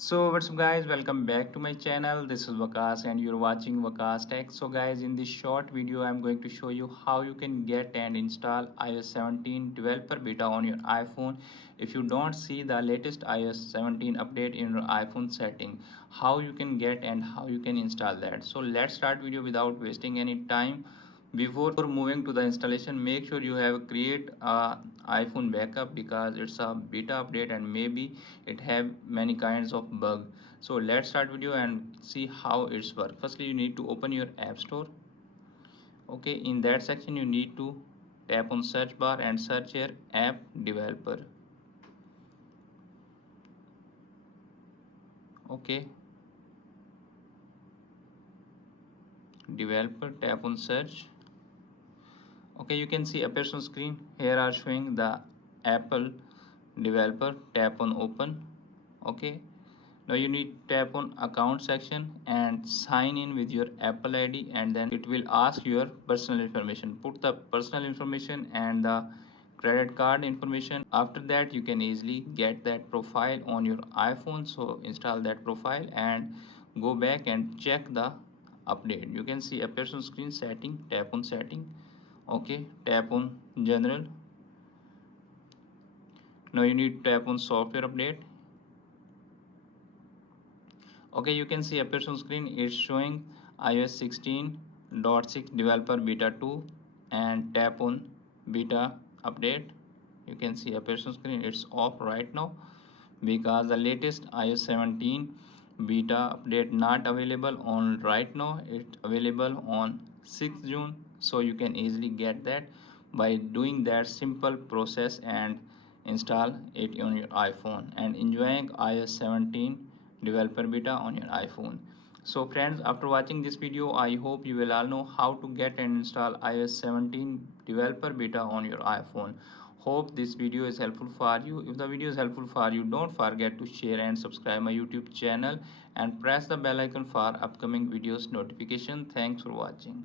So what's up guys, welcome back to my channel. This is Vakas and you're watching Vakas Tech. So guys, in this short video I'm going to show you how you can get and install iOS 17 developer beta on your iPhone. If you don't see the latest iOS 17 update in your iPhone setting, how you can get and how you can install that. So let's start video without wasting any time. Before moving to the installation, make sure you have create a iPhone backup because it's a beta update and maybe it have many kinds of bug. So let's start video and see how it's work. Firstly, you need to open your app store. Okay, in that section you need to tap on search bar and search here app developer. Okay, developer, tap on search. Okay, you can see appears on screen. Here are showing the Apple developer. Tap on open. Okay, now you need to tap on account section and sign in with your Apple ID, and then it will ask your personal information. Put the personal information and the credit card information. After that you can easily get that profile on your iPhone. So install that profile and go back and check the update. You can see appears on screen setting. Tap on setting. Okay, tap on general. Now you need to tap on software update. Okay, you can see appears on screen. It's showing iOS 16.6 developer beta 2 and tap on beta update. You can see appears on screen. It's off right now because the latest iOS 17 beta update not available on right now. It's available on 6th June, so you can easily get that by doing that simple process and install it on your iPhone and enjoying iOS 17 developer beta on your iPhone. So friends, after watching this video, I hope you will all know how to get and install iOS 17 developer beta on your iPhone. Hope this video is helpful for you. If the video is helpful for you, don't forget to share and subscribe my YouTube channel and press the bell icon for upcoming videos notification. Thanks for watching.